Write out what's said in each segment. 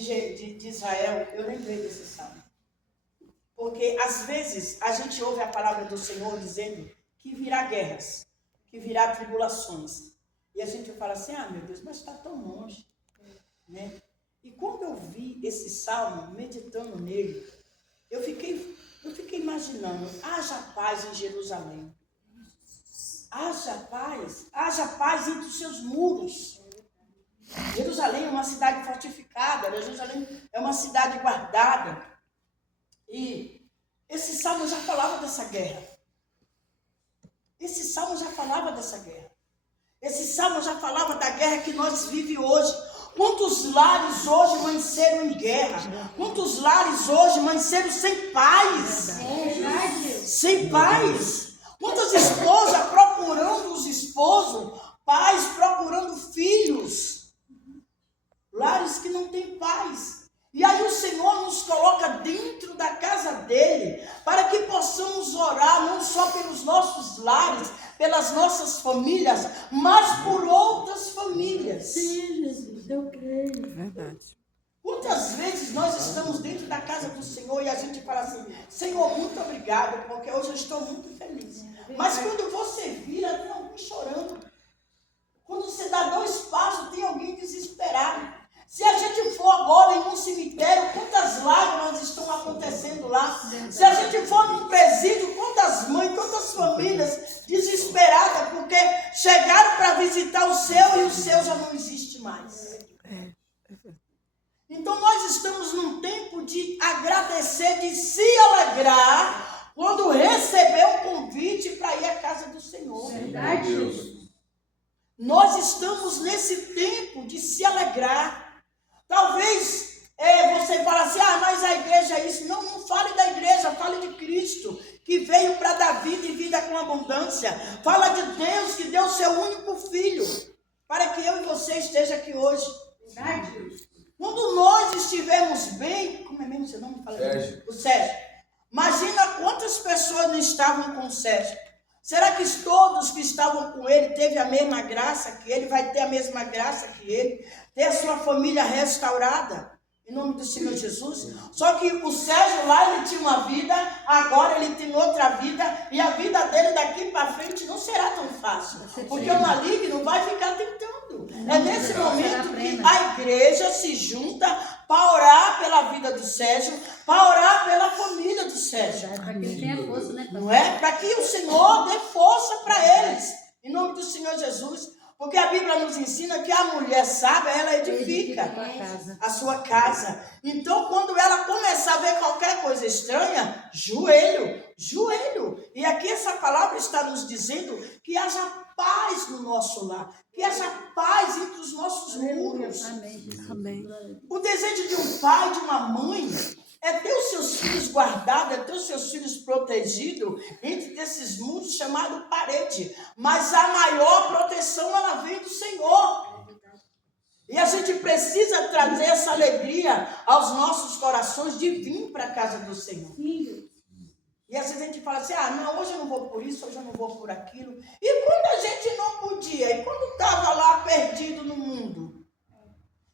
de Israel, eu lembrei desse salmo. Porque às vezes a gente ouve a palavra do Senhor dizendo que virá guerras, que virá tribulações. E a gente fala assim, meu Deus, mas está tão longe. Né? E quando eu vi esse salmo, meditando nele, eu fiquei imaginando, haja paz em Jerusalém. Haja paz entre os seus muros. Jerusalém é uma cidade fortificada, Jerusalém é uma cidade guardada. E esse salmo já falava dessa guerra. Esse salmo já falava dessa guerra. Esse salmo já falava da guerra que nós vivemos hoje. Quantos lares hoje amanheceram em guerra? Quantos lares hoje amanheceram sem paz? Sem paz. Quantas esposas procurando os esposos, pais procurando filhos. Lares que não têm paz. E aí o Senhor nos coloca dentro da casa dele, para que possamos orar não só pelos nossos lares, pelas nossas famílias, mas por outras famílias. Sim, Jesus, eu creio. Verdade. Quantas vezes nós estamos dentro da casa do Senhor e a gente fala assim, Senhor, muito obrigado, porque hoje eu estou muito feliz. Mas quando você vira, tem alguém chorando. Quando você dá 2 passos, tem alguém desesperado. Se a gente for agora em um cemitério, quantas lágrimas estão acontecendo lá? Se a gente for num presídio, quantas mães, quantas famílias desesperadas, porque chegaram para visitar o seu e o seu já não existe mais. Então nós estamos num tempo de agradecer, de se alegrar, quando receber o convite para ir à casa do Senhor. Verdade. Nós estamos nesse tempo de se alegrar. Talvez você fale assim, mas a igreja é isso. Não, não fale da igreja, fale de Cristo, que veio para dar vida e vida com abundância. Fala de Deus, que deu seu único filho, para que eu e você esteja aqui hoje. Verdade. Quando nós estivermos bem, como é mesmo seu nome? Sérgio. O Sérgio. Imagina quantas pessoas não estavam com o Sérgio. Será que todos que estavam com ele teve a mesma graça que ele, vai ter a mesma graça que ele, ter a sua família restaurada, em nome do Senhor Jesus? Só que o Sérgio lá, ele tinha uma vida, agora ele tem outra vida, e a vida dele daqui para frente não será tão fácil, porque o maligno vai ficar tentando. É nesse momento que a igreja se junta para orar pela vida do Sérgio, para orar pela família do Sérgio. Para que ele tenha força, né? Não é? Para que o Senhor dê força para eles, em nome do Senhor Jesus. Porque a Bíblia nos ensina que a mulher sábia, ela edifica a sua casa. Então, quando ela começar a ver qualquer coisa estranha, joelho. E aqui essa palavra está nos dizendo que haja paz no nosso lar, que haja paz entre os nossos muros. Amém. O desejo de um pai, de uma mãe, é ter os seus filhos guardados, é ter os seus filhos protegidos entre esses muros chamados parede. Mas a maior proteção, ela vem do Senhor. E a gente precisa trazer essa alegria aos nossos corações de vir para a casa do Senhor. E às vezes a gente fala assim, não, hoje eu não vou por isso, hoje eu não vou por aquilo. E quando a gente não podia, e quando estava lá perdido no mundo,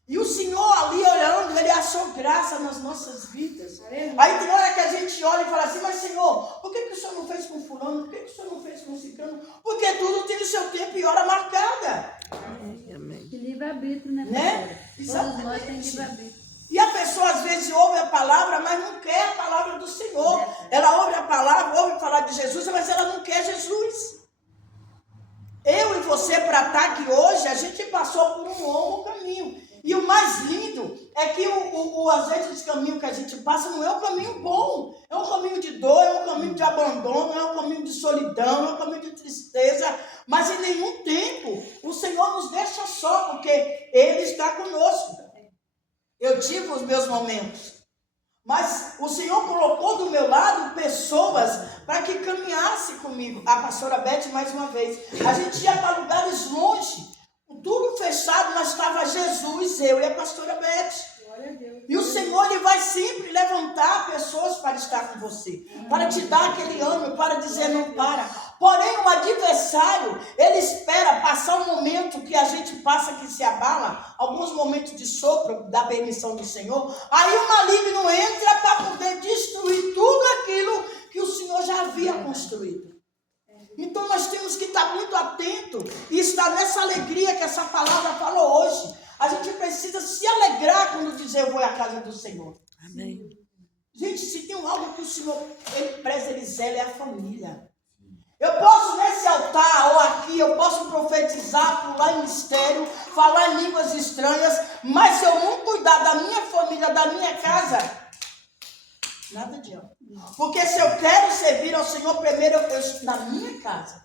e o Senhor ali olhando, ele achou graça nas nossas vidas. Aí tem hora que a gente olha e fala assim, mas Senhor, por que o Senhor não fez com fulano? Por que o Senhor não fez com ciclano? Porque tudo tem o seu tempo e hora marcada. Amém. Que livre-arbítrio, né? Todos nós temos livre-arbítrio. E a pessoa às vezes ouve a palavra, mas não quer a palavra do Senhor. Ela ouve a palavra, ouve falar de Jesus, mas ela não quer Jesus. Eu e você, para estar aqui hoje, a gente passou por um longo caminho. E o mais lindo é que às vezes o caminho que a gente passa não é um caminho bom. É um caminho de dor, é um caminho de abandono, é um caminho de solidão, é um caminho de tristeza. Mas em nenhum tempo o Senhor nos deixa só, porque Ele está conosco. Eu tive os meus momentos. Mas o Senhor colocou do meu lado pessoas para que caminhasse comigo. A pastora Beth, mais uma vez. A gente ia para lugares longe. Tudo fechado, mas estava Jesus, eu e a pastora Beth. E o Senhor, Ele vai sempre levantar pessoas para estar com você. Para te dar aquele ânimo, para dizer não para. Porém, o adversário, ele espera passar um momento que a gente passa, que se abala, alguns momentos de sopro da permissão do Senhor. Aí o maligno entra para poder destruir tudo aquilo que o Senhor já havia construído. Então nós temos que estar muito atentos e estar nessa alegria que essa palavra falou hoje. A gente precisa se alegrar quando dizer eu vou à casa do Senhor. Amém. Gente, se tem algo que o Senhor ele preza, ele zela, é a família. Eu posso nesse altar ou aqui, eu posso profetizar, pular em mistério, falar em línguas estranhas, mas se eu não cuidar da minha família, da minha casa, nada adianta. Porque se eu quero servir ao Senhor, primeiro eu estou na minha casa.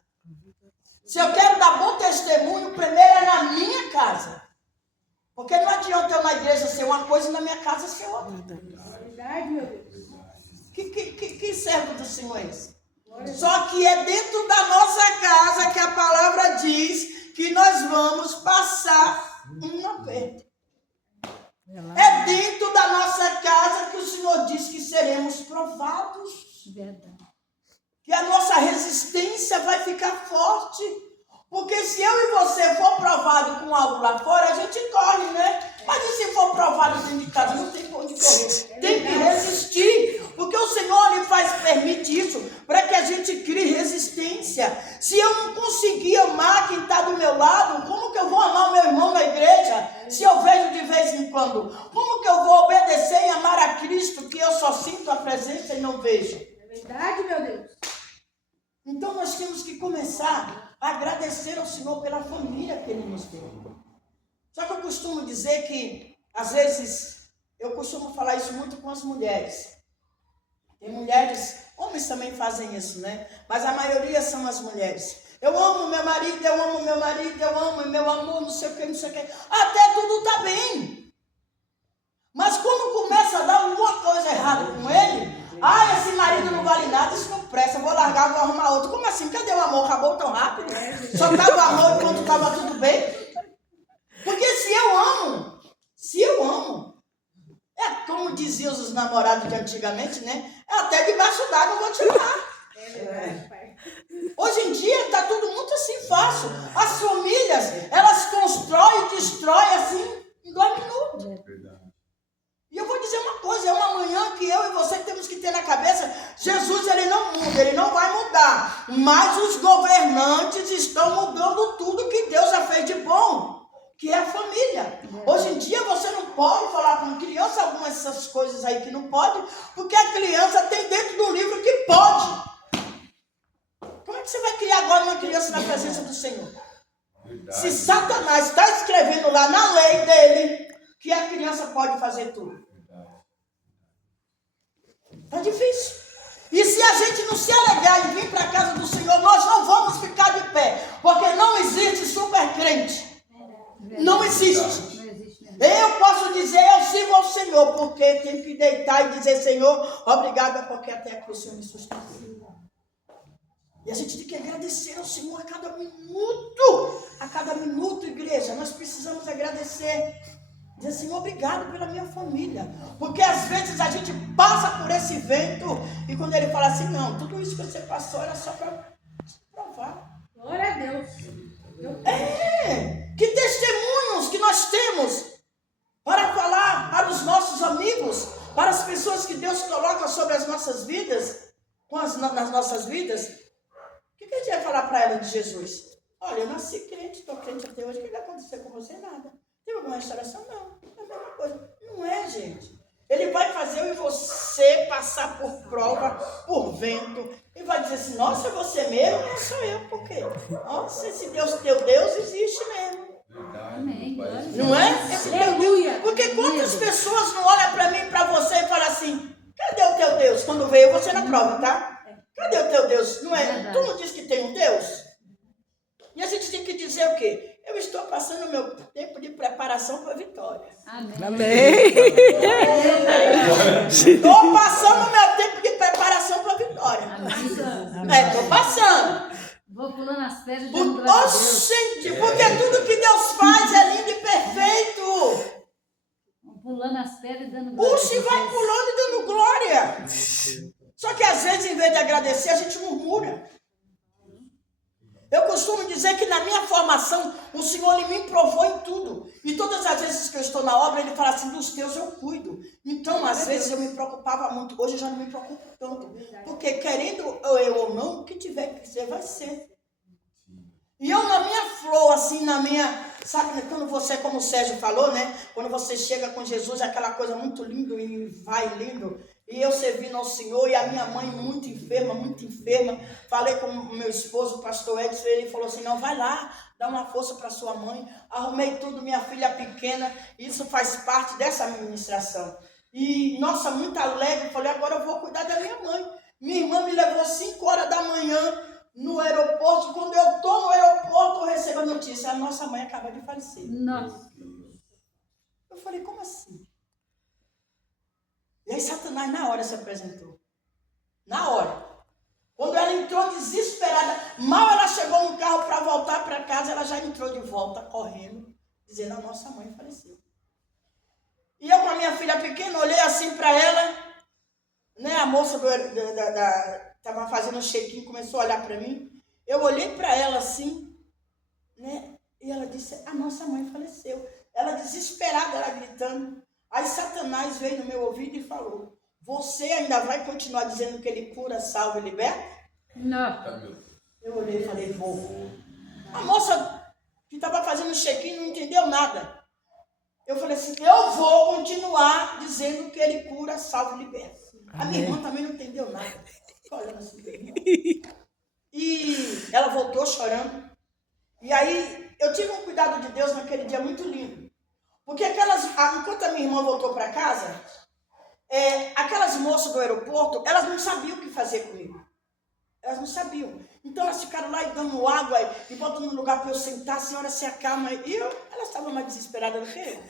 Se eu quero dar bom testemunho, primeiro é na minha casa. Porque não adianta eu na igreja ser uma coisa e na minha casa ser outra. Verdade, meu Deus. Que servo do Senhor é esse? Só que é dentro da nossa casa que a palavra diz que nós vamos passar um aperto. É dentro da nossa casa que o Senhor diz que seremos provados. Verdade. Que a nossa resistência vai ficar forte. Porque se eu e você for provado com algo lá fora, a gente corre, né? Mas e se for provado dentro de casa, não tem onde correr. Tem que resistir. Porque o Senhor permite isso para que a gente crie resistência. Se eu não conseguir amar quem está do meu lado, como que eu vou amar o meu irmão na igreja? Se eu vejo de vez em quando. Como que eu vou obedecer e amar a Cristo que eu só sinto a presença e não vejo? É verdade, meu Deus. Então nós temos que começar a agradecer ao Senhor pela família que Ele nos deu. Só que eu costumo dizer que, às vezes, eu costumo falar isso muito com as mulheres. Tem mulheres, homens também fazem isso, né? Mas a maioria são as mulheres. Eu amo meu marido, eu amo meu marido, eu amo meu amor, não sei o que, não sei o que. Até tudo está bem. Mas quando começa a dar alguma coisa errada com ele, esse marido não vale nada, isso não presta, eu vou largar, vou arrumar outro. Como assim? Cadê o amor? Acabou tão rápido? Só estava amor enquanto estava tudo bem? Porque se eu amo, é como diziam os namorados de antigamente, né? Até debaixo d'água eu vou te levar. Hoje em dia está tudo muito assim fácil. As famílias, elas constroem e destroem assim em 2 minutos. E eu vou dizer uma coisa, é uma manhã que eu e você temos que ter na cabeça, Jesus ele não muda, ele não vai mudar. Mas os governantes estão mudando tudo que Deus já fez de bom, que é a família. Hoje em dia você não pode falar com criança algumas dessas coisas aí que não pode, porque a criança tem dentro do livro que pode. Como é que você vai criar agora uma criança na presença do Senhor? Verdade. Se Satanás está escrevendo lá na lei dele que a criança pode fazer tudo. Está difícil. E se a gente não se alegrar e vir para a casa do Senhor, nós não vamos ficar de pé. Porque não existe super crente. Não existe. Eu posso dizer, eu sirvo ao Senhor, porque tenho que deitar e dizer, Senhor, obrigada, porque até aqui o Senhor me sustentou. E a gente tem que agradecer ao Senhor a cada minuto, igreja. Nós precisamos agradecer. Dizer, Senhor, obrigado pela minha família. Porque às vezes a gente passa por esse vento e quando ele fala assim, não, tudo isso que você passou era só para provar. Glória a Deus. Que testemunhos que nós temos para falar para os nossos amigos, para as pessoas que Deus coloca sobre as nossas vidas, nas nossas vidas. O que a gente vai falar para ela de Jesus? Olha, eu nasci crente, estou crente até hoje, o que vai acontecer com você? Nada. Teve alguma restauração? Não. É a mesma coisa. Não é, gente. Ele vai fazer eu e você passar por prova, por vento. E vai dizer assim, nossa, você mesmo? Não sou eu. Por quê? Nossa, esse Deus, teu Deus, existe mesmo. Amém. Não é? Esse teu Deus. Porque quantas pessoas não olham para mim, para você e falam assim, cadê o teu Deus? Quando veio você na prova, tá? Cadê o teu Deus? Não é? Tu não diz que tem um Deus? E a gente tem que dizer o quê? Eu estou passando o meu tempo de preparação para a vitória. Amém. Estou passando o meu tempo de preparação para a vitória. Estou passando. Vou pulando as pedras. Porque tudo que Deus faz é lindo e perfeito. Pulando as pedras e dando glória. Vai pulando e dando glória. Só que às vezes, em vez de agradecer, a gente murmura. Eu costumo dizer que na minha formação, o Senhor ele me provou em tudo. E todas as vezes que eu estou na obra, ele fala assim, dos teus eu cuido. Então, às vezes eu me preocupava muito. Hoje eu já não me preocupo tanto. Porque querendo eu ou não, o que tiver que ser, vai ser. E eu na minha flor, assim, na minha... Sabe, quando você, como o Sérgio falou, né? Quando você chega com Jesus, é aquela coisa muito linda e vai lindo. E eu servindo ao Senhor, e a minha mãe muito enferma, muito enferma. Falei com o meu esposo, o pastor Edson, ele falou assim, não, vai lá, dá uma força para sua mãe. Arrumei tudo, minha filha pequena, isso faz parte dessa ministração. E, nossa, muito alegre, falei, agora eu vou cuidar da minha mãe. Minha irmã me levou 5 horas da manhã no aeroporto. Quando eu estou no aeroporto, eu recebo a notícia, a nossa mãe acaba de falecer. Nossa. Eu falei, como assim? E aí Satanás na hora se apresentou. Na hora. Quando ela entrou desesperada, mal ela chegou no carro para voltar para casa, ela já entrou de volta, correndo, dizendo, a nossa mãe faleceu. E eu com a minha filha pequena, olhei assim para ela, né, a moça estava fazendo um check-in, começou a olhar para mim. Eu olhei para ela assim, né, e ela disse, a nossa mãe faleceu. Ela desesperada, ela gritando. Aí Satanás veio no meu ouvido e falou, você ainda vai continuar dizendo que ele cura, salva e liberta? Não. Eu olhei e falei, vou. A moça que estava fazendo check-in não entendeu nada. Eu falei assim, eu vou continuar dizendo que ele cura, salva e liberta. A minha irmã também não entendeu nada. Ficou olhando assim para mim. E ela voltou chorando. E aí eu tive um cuidado de Deus naquele dia muito lindo. Porque enquanto a minha irmã voltou para casa, aquelas moças do aeroporto, elas não sabiam o que fazer comigo. Elas não sabiam. Então elas ficaram lá e dando água e botando no lugar para eu sentar, a senhora se acalma. E elas estavam mais desesperadas do que eu.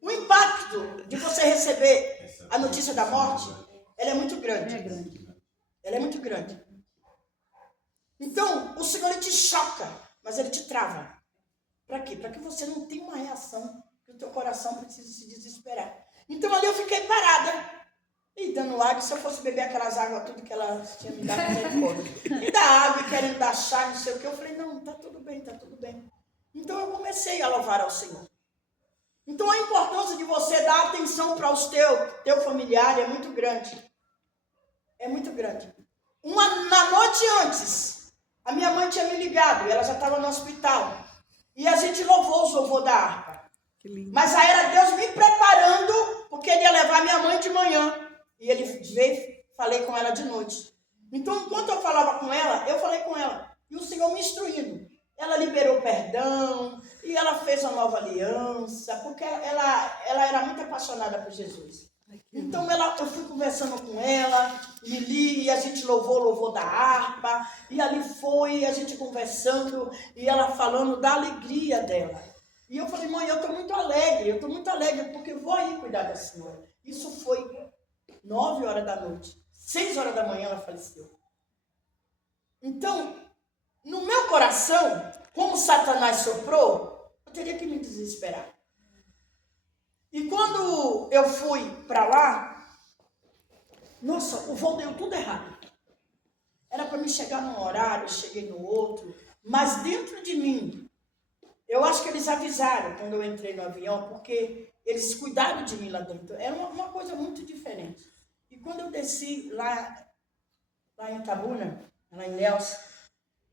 O impacto de você receber a notícia da morte, ela é muito grande. É grande. Ela é muito grande. Então, o Senhor ele te choca, mas ele te trava. Para quê? Para que você não tenha uma reação, que o teu coração precisa se desesperar. Então ali eu fiquei parada, e dando água, se eu fosse beber aquelas águas, tudo que ela tinha me dado, me dar água e querendo dar chá, não sei o que, eu falei, não, tá tudo bem, tá tudo bem. Então eu comecei a louvar ao Senhor. Então a importância de você dar atenção para os teu familiar é muito grande. É muito grande. Na noite antes, a minha mãe tinha me ligado, e ela já estava no hospital. E a gente louvou os louvor da harpa. Mas aí era Deus me preparando, porque ele ia levar minha mãe de manhã. E ele veio, falei com ela de noite. Então, enquanto eu falava com ela, eu falei com ela. E o Senhor me instruindo. Ela liberou perdão, e ela fez uma nova aliança, porque ela era muito apaixonada por Jesus. Então eu fui conversando com ela, e a gente louvou da harpa, e ali foi a gente conversando, e ela falando da alegria dela. E eu falei, mãe, eu estou muito alegre, porque vou aí cuidar da senhora. Isso foi 9 horas da noite, 6 horas da manhã ela faleceu. Então, no meu coração, como Satanás soprou, eu teria que me desesperar. E quando eu fui para lá, nossa, o voo deu tudo errado. Era para mim chegar num horário, eu cheguei no outro, mas dentro de mim, eu acho que eles avisaram quando eu entrei no avião, porque eles cuidaram de mim lá dentro. Era uma coisa muito diferente. E quando eu desci lá em Itabuna, lá em Ilhéus,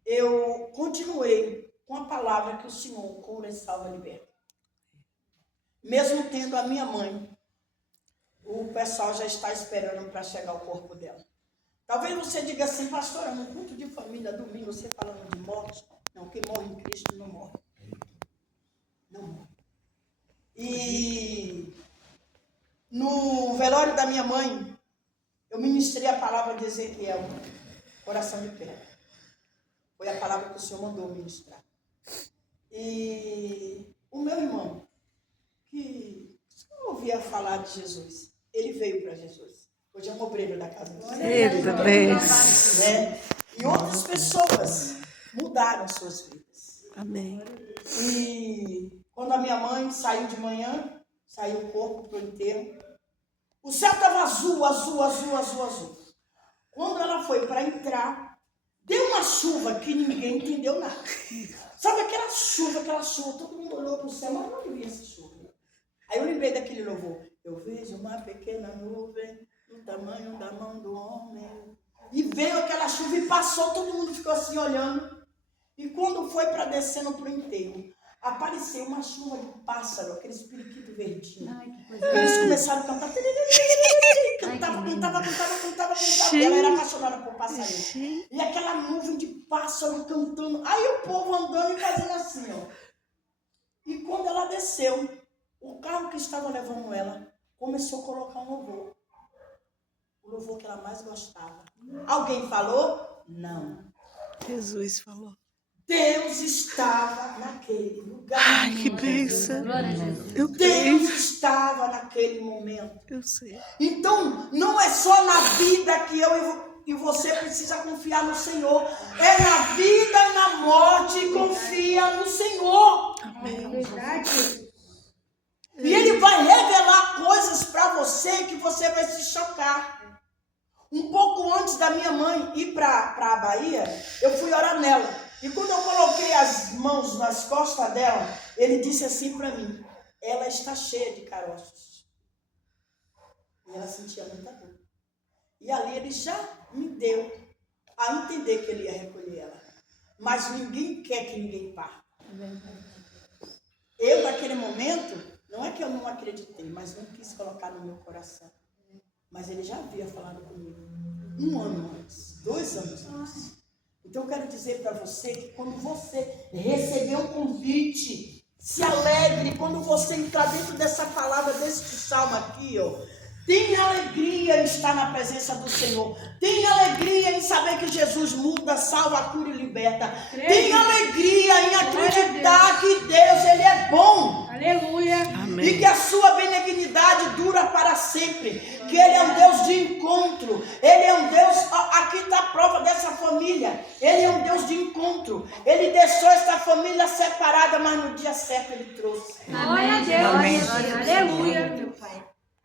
eu continuei com a palavra que o Senhor cura, salva e liberta. Mesmo tendo a minha mãe, o pessoal já está esperando para chegar o corpo dela. Talvez você diga assim, pastora, no culto de família, domingo, você falando de morte. Não, quem morre em Cristo não morre. Não morre. E no velório da minha mãe, eu ministrei a palavra de Ezequiel, coração de pedra. Foi a palavra que o Senhor mandou ministrar. E o meu irmão, que eu ouvia falar de Jesus, ele veio para Jesus. Hoje é um obreiro da casa do Senhor. Né? E outras pessoas mudaram suas vidas. Amém. E quando a minha mãe saiu de manhã, saiu o corpo para o enterro, o céu estava azul. Quando ela foi para entrar, Deu uma chuva que ninguém entendeu nada. Sabe aquela chuva, todo mundo olhou para o céu, mas não via essa chuva. Aí eu lembrei daquele louvor. Eu vejo uma pequena nuvem do tamanho da mão do homem. E veio aquela chuva e passou, todo mundo ficou assim olhando. E quando foi para descendo para o enterro, apareceu uma chuva de pássaro, aqueles periquitos verdinhos. Ai, que coisa Eles começaram a cantar. Cantava. E ela era apaixonada por passarinho. E aquela nuvem de pássaro cantando. Aí o povo andando e fazendo assim, ó. E quando ela desceu, o carro que estava levando ela começou a colocar um louvor. O louvor que ela mais gostava. Alguém falou? Não. Jesus falou. Deus estava naquele lugar. Ai, que bênção. Glória a Jesus. Eu Deus creio. estava naquele momento. Eu sei. Então, não é só na vida que eu e você precisa confiar no Senhor. É na vida e na morte, confia no Senhor. Amém. Verdade. E Ele vai revelar coisas para você que você vai se chocar. Um pouco antes da minha mãe ir para a Bahia, eu fui orar nela. E quando eu coloquei as mãos nas costas dela, ele disse assim para mim: ela está cheia de caroços. E ela sentia muita dor. E ali ele já me deu a entender que ele ia recolher ela. Mas ninguém quer que ninguém parta. Eu, naquele momento, não é que eu não acreditei, mas não quis colocar no meu coração. Mas ele já havia falado comigo 1 ano antes, 2 anos antes. Então eu quero dizer para você que quando você receber um convite, se alegre quando você entrar dentro dessa palavra, deste salmo aqui, ó. Tenha alegria em estar na presença do Senhor. Tenha alegria em saber que Jesus muda, salva, cura e liberta. Tenha alegria em acreditar que Deus, Ele é bom. Aleluia. Amém. E que a sua benignidade dura para sempre. Que Ele é um Deus de encontro. Ele é um Deus, aqui está a prova dessa família. Ele é um Deus de encontro. Ele deixou essa família separada, mas no dia certo Ele trouxe. Glória a Deus. Amém. Aleluia.